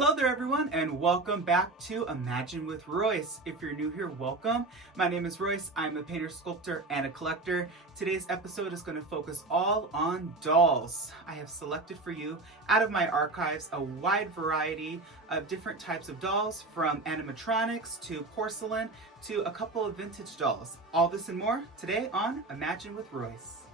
Hello there everyone, and welcome back to Imagine with Royce. If you're new here, welcome. My name is Royce. I'm a painter, sculptor, and a collector. Today's episode is going to focus all on dolls. I have selected for you out of my archives a wide variety of different types of dolls, from animatronics to porcelain to a couple of vintage dolls. All this and more today on Imagine with Royce.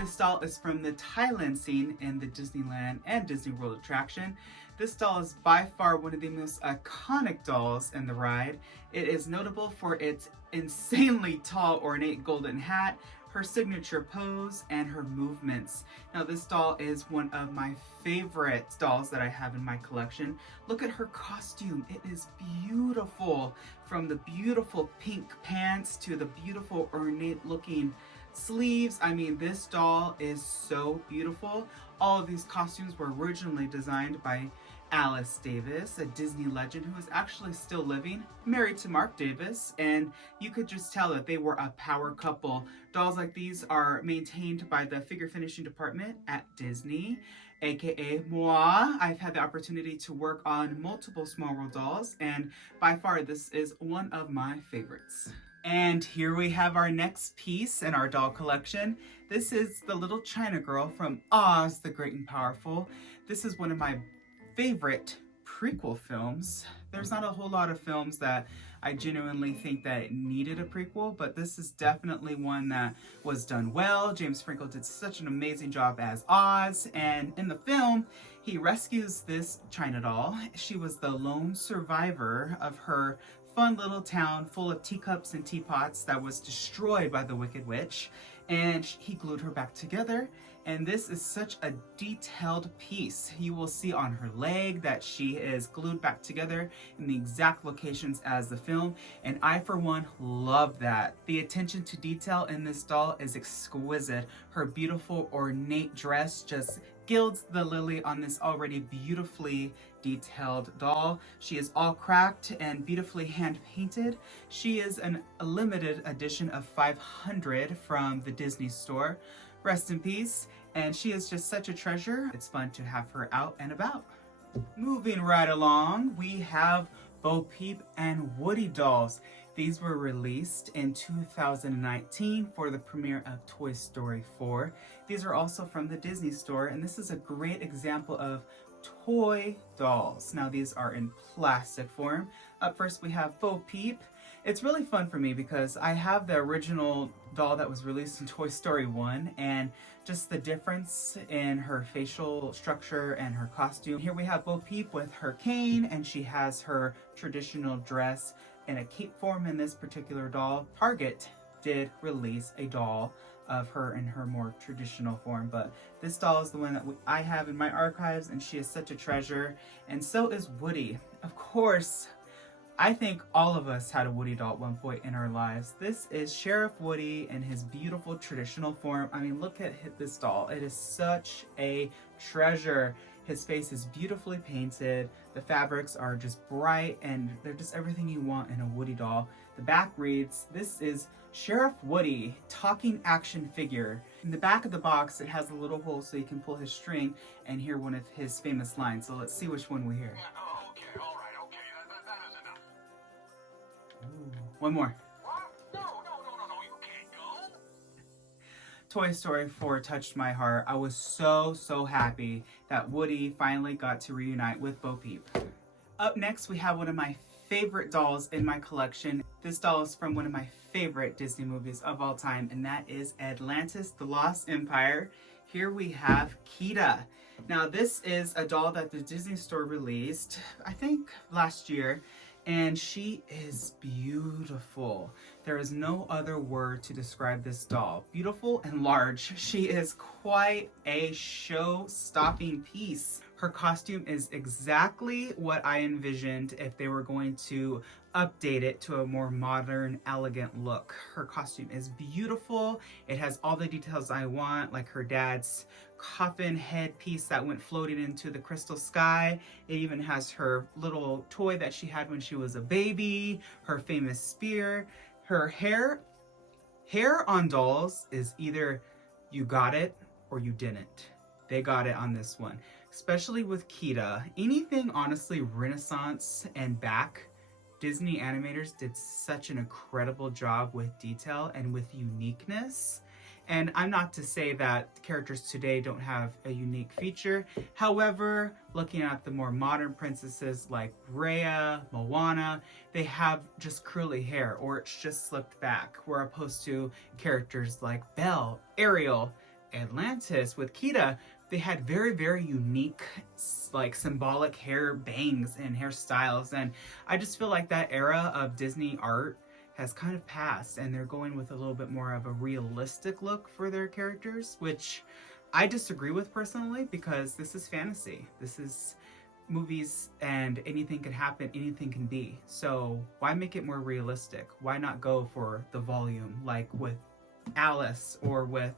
This doll is from the Thailand scene in the Disneyland and Disney World attraction. This doll is by far one of the most iconic dolls in the ride. It is notable for its insanely tall ornate golden hat, her signature pose, and her movements. Now this doll is one of my favorite dolls that I have in my collection. Look at her costume. It is beautiful. From the beautiful pink pants to the beautiful ornate looking sleeves. I mean, this doll is so beautiful. All of these costumes were originally designed by Alice Davis, a Disney legend who is actually still living, married to Mark Davis, and you could just tell that they were a power couple. Dolls like these are maintained by the figure finishing department at Disney, aka moi. I've had the opportunity to work on multiple small world dolls, and by far this is one of my favorites. And here we have our next piece in our doll collection. This is the little China girl from Oz the Great and Powerful. This is one of my favorite prequel films. There's not a whole lot of films that I genuinely think that needed a prequel, but this is definitely one that was done well. James Franco did such an amazing job as Oz, and in the film, he rescues this China doll. She was the lone survivor of her fun little town full of teacups and teapots that was destroyed by the Wicked Witch, and he glued her back together. And this is such a detailed piece. You will see on her leg that she is glued back together in the exact locations as the film, and I for one love that. The attention to detail in this doll is exquisite. Her beautiful ornate dress just gilds the lily on this already beautifully detailed doll. She is all cracked and beautifully hand painted. She is a limited edition of 500 from the Disney store. Rest in peace. And she is just such a treasure. It's fun to have her out and about. Moving right along, we have Bo Peep and Woody dolls. These were released in 2019 for the premiere of Toy Story 4. These are also from the Disney store, and this is a great example of toy dolls. Now these are in plastic form. Up first we have Bo Peep. It's really fun for me because I have the original doll that was released in Toy Story 1, and just the difference in her facial structure and her costume. Here we have Bo Peep with her cane, and she has her traditional dress in a cape form in this particular doll. Target did release a doll of her in her more traditional form, but this doll is the one that I have in my archives, and she is such a treasure, and so is Woody. Of course, I think all of us had a Woody doll at one point in our lives. This is Sheriff Woody in his beautiful traditional form. I mean, look at this doll. It is such a treasure. His face is beautifully painted. The fabrics are just bright, and they're just everything you want in a Woody doll. The back reads, "This is Sheriff Woody, talking action figure." In the back of the box, it has a little hole so you can pull his string and hear one of his famous lines. So let's see which one we hear. Okay, all right, okay, that is enough. Ooh, one more. What? No, you can't go. Toy Story 4 touched my heart. I was so happy that Woody finally got to reunite with Bo Peep. Up next, we have one of my favorite dolls in my collection. This doll is from one of my favorite Disney movies of all time, and that is Atlantis, the Lost Empire. Here we have Kida. Now this is a doll that the Disney store released, I think last year, and she is beautiful. There is no other word to describe this doll. Beautiful and large. She is quite a show-stopping piece. Her costume is exactly what I envisioned if they were going to update it to a more modern, elegant look. Her costume is beautiful. It has all the details I want, like her dad's coffin headpiece that went floating into the crystal sky. It even has her little toy that she had when she was a baby, her famous spear. Her hair Hair on dolls is either you got it or you didn't. They got it on this one, especially with Kita. Anything honestly Renaissance and back, Disney animators did such an incredible job with detail and with uniqueness. And I'm not to say that characters today don't have a unique feature. However, looking at the more modern princesses like Rhea, Moana, they have just curly hair or it's just slicked back, where opposed to characters like Belle, Ariel, Atlantis with Kita, they had very, very unique, like symbolic hair bangs and hairstyles. And I just feel like that era of Disney art has kind of passed and they're going with a little bit more of a realistic look for their characters, which I disagree with personally because this is fantasy. This is movies and anything can happen, anything can be. So why make it more realistic? Why not go for the volume like with Alice or with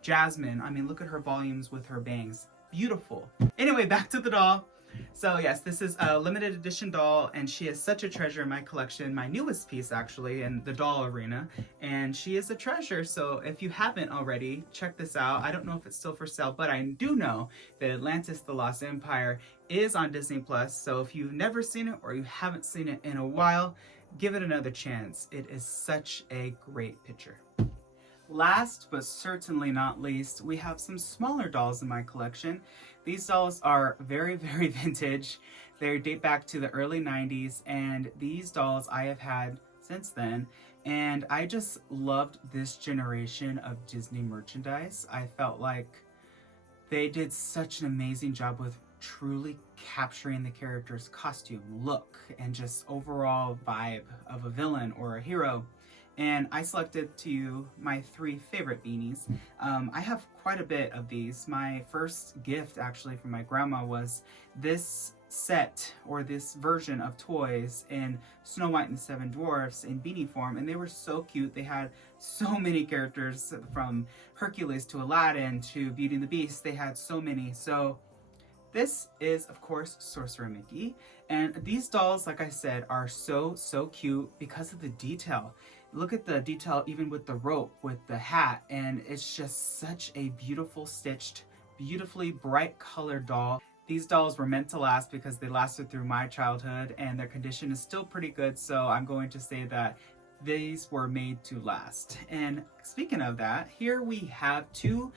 Jasmine? I mean, look at her volumes with her bangs. Beautiful. Anyway, back to the doll. So yes, this is a limited edition doll and she is such a treasure in my collection, my newest piece actually in the doll arena, and she is a treasure. So if you haven't already, check this out. I don't know if it's still for sale, but I do know that Atlantis the Lost Empire is on Disney Plus. So if you've never seen it or you haven't seen it in a while, give it another chance. It is such a great picture. Last but certainly not least, we have some smaller dolls in my collection. These dolls are very, very vintage. They date back to the early 90s, and these dolls I have had since then. And I just loved this generation of Disney merchandise. I felt like they did such an amazing job with truly capturing the character's costume, look, and just overall vibe of a villain or a hero. And I selected to you my 3 favorite beanies. I have quite a bit of these. My first gift actually from my grandma was this set or this version of toys in Snow White and the Seven Dwarfs in beanie form, and they were so cute. They had so many characters from Hercules to Aladdin to Beauty and the Beast. They had so many. So this is, of course, Sorcerer Mickey. And these dolls, like I said, are so cute because of the detail. Look at the detail even with the rope, with the hat, and it's just such a beautiful stitched, beautifully bright colored doll. These dolls were meant to last because they lasted through my childhood and their condition is still pretty good, so I'm going to say that these were made to last. And speaking of that, here we have 2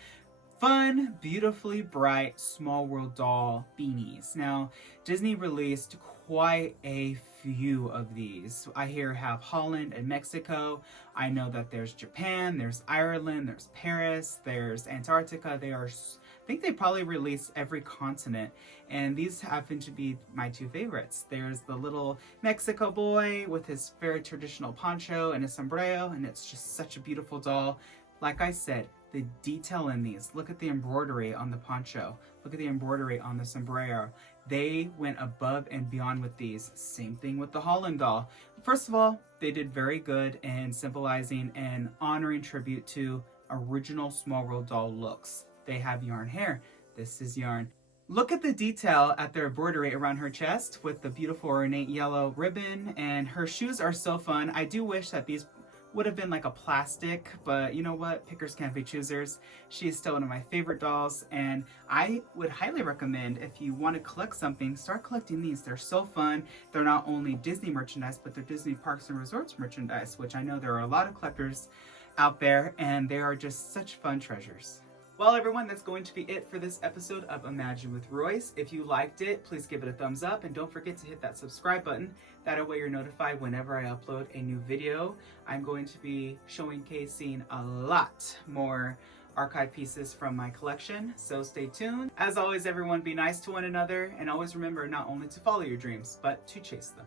fun, beautifully bright Small World doll beanies. Now, Disney released quite a few of these. I here have Holland and Mexico. I know that there's Japan, there's Ireland, there's Paris, there's Antarctica. I think they probably released every continent, and these happen to be my 2 favorites. There's the little Mexico boy with his very traditional poncho and his sombrero, and it's just such a beautiful doll. Like I said, the detail in these. Look at the embroidery on the poncho. Look at the embroidery on the sombrero. They went above and beyond with these. Same thing with the Holland doll. First of all, they did very good in symbolizing and honoring tribute to original Small World doll looks. They have yarn hair. This is yarn. Look at the detail at their embroidery around her chest with the beautiful ornate yellow ribbon, and her shoes are so fun. I do wish that these would have been like a plastic, but you know what? Pickers can't be choosers. She is still one of my favorite dolls, and I would highly recommend if you want to collect something, start collecting these. They're so fun. They're not only Disney merchandise, but they're Disney Parks and Resorts merchandise, which I know there are a lot of collectors out there, and they are just such fun treasures. Well, everyone, that's going to be it for this episode of Imagine with Royce. If you liked it, please give it a thumbs up and don't forget to hit that subscribe button. That way you're notified whenever I upload a new video. I'm going to be showcasing a lot more archive pieces from my collection, so stay tuned. As always, everyone, be nice to one another and always remember not only to follow your dreams, but to chase them.